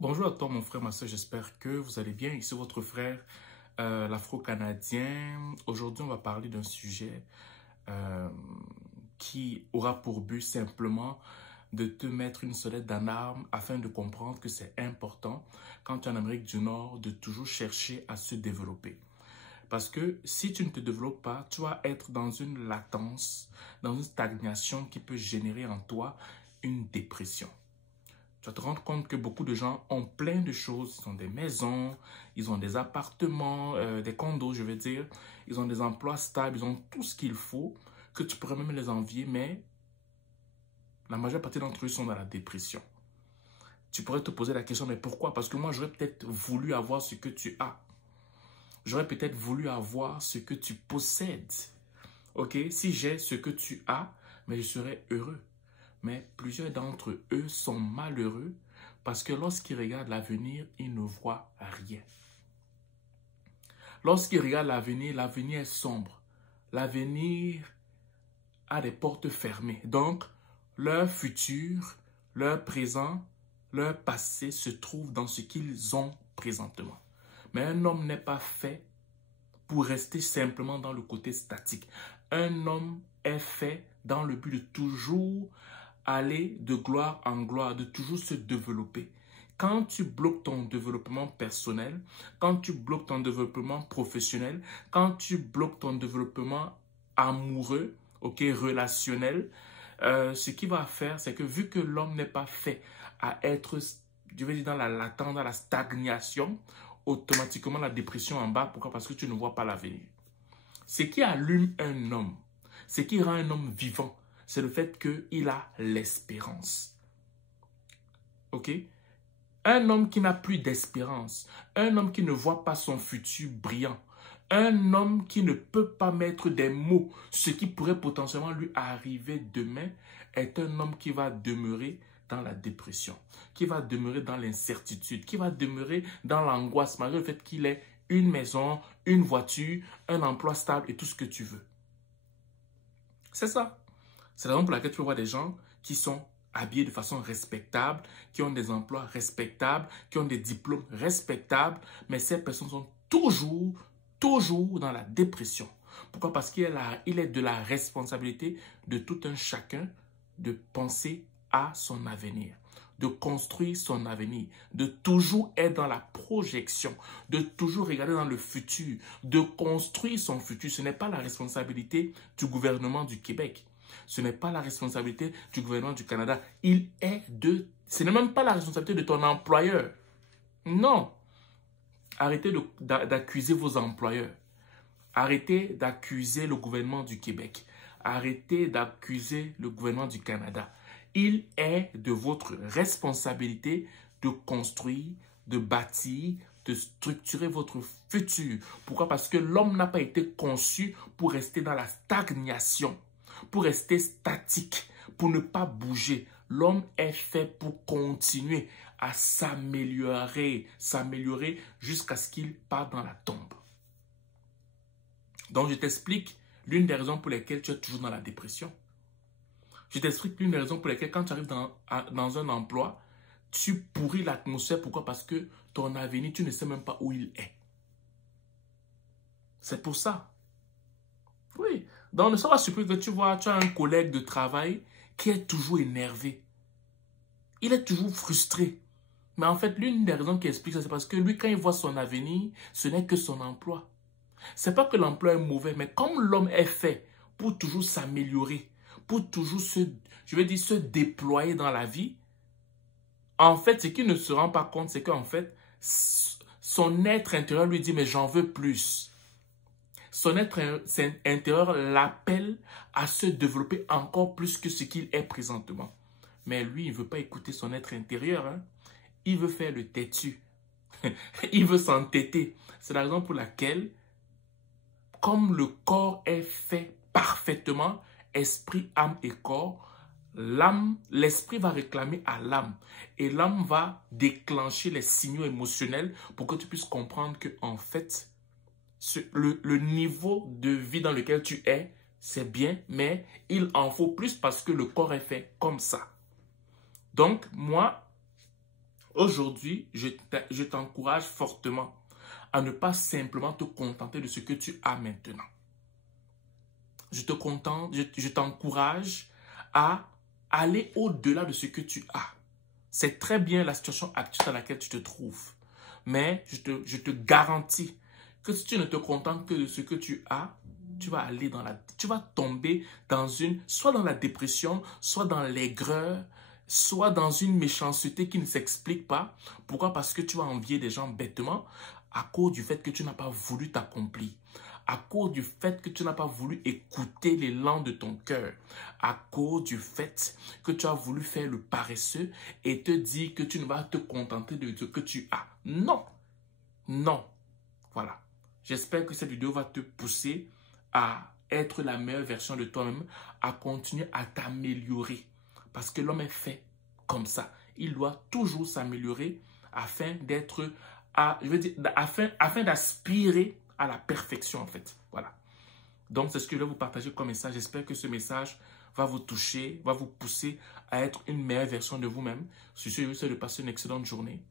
Bonjour à toi mon frère, ma soeur, j'espère que vous allez bien. Ici votre frère, l'Afro-Canadien. Aujourd'hui, on va parler d'un sujet euh, qui aura pour but simplement de te mettre une sonnette d'alarme afin de comprendre que c'est important, quand tu es en Amérique du Nord, de toujours chercher à se développer. Parce que si tu ne te développes pas, tu vas être dans une latence, dans une stagnation qui peut générer en toi une dépression. Tu vas te rendre compte que beaucoup de gens ont plein de choses. Ils ont des maisons, ils ont des appartements, des condos, je veux dire. Ils ont des emplois stables, ils ont tout ce qu'il faut, que tu pourrais même les envier, mais la majeure partie d'entre eux sont dans la dépression. Tu pourrais te poser la question, mais pourquoi? Parce que moi, j'aurais peut-être voulu avoir ce que tu as. J'aurais peut-être voulu avoir ce que tu possèdes. Ok? Si j'ai ce que tu as, mais je serais heureux. Mais plusieurs d'entre eux sont malheureux parce que lorsqu'ils regardent l'avenir, ils ne voient rien. Lorsqu'ils regardent l'avenir, l'avenir est sombre. L'avenir a des portes fermées. Donc, leur futur, leur présent, leur passé se trouve dans ce qu'ils ont présentement. Mais un homme n'est pas fait pour rester simplement dans le côté statique. Un homme est fait dans le but de toujours aller de gloire en gloire, de toujours se développer. Quand tu bloques ton développement personnel, quand tu bloques ton développement professionnel, quand tu bloques ton développement amoureux, relationnel, ce qu'il va faire, c'est que vu que l'homme n'est pas fait à être, je vais dire, dans la latence, dans la stagnation, automatiquement la dépression en bas. Pourquoi? Parce que tu ne vois pas l'avenir. Ce qui allume un homme, ce qui rend un homme vivant, c'est le fait qu'il a l'espérance. Ok? Un homme qui n'a plus d'espérance, un homme qui ne voit pas son futur brillant, un homme qui ne peut pas mettre des mots, ce qui pourrait potentiellement lui arriver demain, est un homme qui va demeurer dans la dépression, qui va demeurer dans l'incertitude, qui va demeurer dans l'angoisse, malgré le fait qu'il ait une maison, une voiture, un emploi stable et tout ce que tu veux. C'est ça. C'est la raison pour laquelle tu peux voir des gens qui sont habillés de façon respectable, qui ont des emplois respectables, qui ont des diplômes respectables, mais ces personnes sont toujours dans la dépression. Pourquoi? Parce qu'il est de la responsabilité de tout un chacun de penser à son avenir, de construire son avenir, de toujours être dans la projection, de toujours regarder dans le futur, de construire son futur. Ce n'est pas la responsabilité du gouvernement du Québec. Ce n'est pas la responsabilité du gouvernement du Canada. Ce n'est même pas la responsabilité de ton employeur. Non. Arrêtez d'accuser vos employeurs. Arrêtez d'accuser le gouvernement du Québec. Arrêtez d'accuser le gouvernement du Canada. Il est de votre responsabilité de construire, de bâtir, de structurer votre futur. Pourquoi? Parce que l'homme n'a pas été conçu pour rester dans la stagnation, pour rester statique, pour ne pas bouger. L'homme est fait pour continuer à s'améliorer jusqu'à ce qu'il parte dans la tombe. Donc, je t'explique l'une des raisons pour lesquelles tu es toujours dans la dépression. Je t'explique l'une des raisons pour lesquelles quand tu arrives dans un emploi, tu pourris l'atmosphère. Pourquoi? Parce que ton avenir, tu ne sais même pas où il est. C'est pour ça. Oui. Donc, ne sois pas surpris que tu as un collègue de travail qui est toujours énervé. Il est toujours frustré. Mais en fait, l'une des raisons qui explique ça, c'est parce que lui, quand il voit son avenir, ce n'est que son emploi. C'est pas que l'emploi est mauvais, mais comme l'homme est fait pour toujours s'améliorer, pour toujours se déployer dans la vie, en fait, ce qu'il ne se rend pas compte, c'est qu'en fait, son être intérieur lui dit, mais j'en veux plus. Son être intérieur l'appelle à se développer encore plus que ce qu'il est présentement. Mais lui, il ne veut pas écouter son être intérieur. Hein? Il veut faire le têtu. Il veut s'entêter. C'est la raison pour laquelle, comme le corps est fait parfaitement, esprit, âme et corps, l'esprit va réclamer à l'âme. Et l'âme va déclencher les signaux émotionnels pour que tu puisses comprendre que, en fait, le niveau de vie dans lequel tu es, c'est bien, mais il en faut plus parce que le corps est fait comme ça. Donc, moi, Aujourd'hui, je t'encourage fortement à ne pas simplement te contenter de ce que tu as maintenant. Je t'encourage à aller au-delà de ce que tu as. C'est très bien la situation actuelle dans laquelle tu te trouves. Mais je te garantis que si tu ne te contentes que de ce que tu as, tu vas tomber soit dans la dépression, soit dans l'aigreur, soit dans une méchanceté qui ne s'explique pas. Pourquoi? Parce que tu vas envier des gens bêtement à cause du fait que tu n'as pas voulu t'accomplir. À cause du fait que tu n'as pas voulu écouter l'élan de ton cœur. À cause du fait que tu as voulu faire le paresseux et te dire que tu ne vas te contenter de ce que tu as. Non. Non. Voilà. J'espère que cette vidéo va te pousser à être la meilleure version de toi-même, à continuer à t'améliorer. Parce que l'homme est fait comme ça. Il doit toujours s'améliorer afin d'aspirer à la perfection en fait. Voilà. Donc c'est ce que je vais vous partager comme message. J'espère que ce message va vous toucher, va vous pousser à être une meilleure version de vous-même. Sur ce, je vous souhaite de passer une excellente journée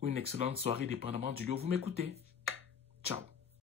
ou une excellente soirée, dépendamment du lieu où vous m'écoutez. Ciao.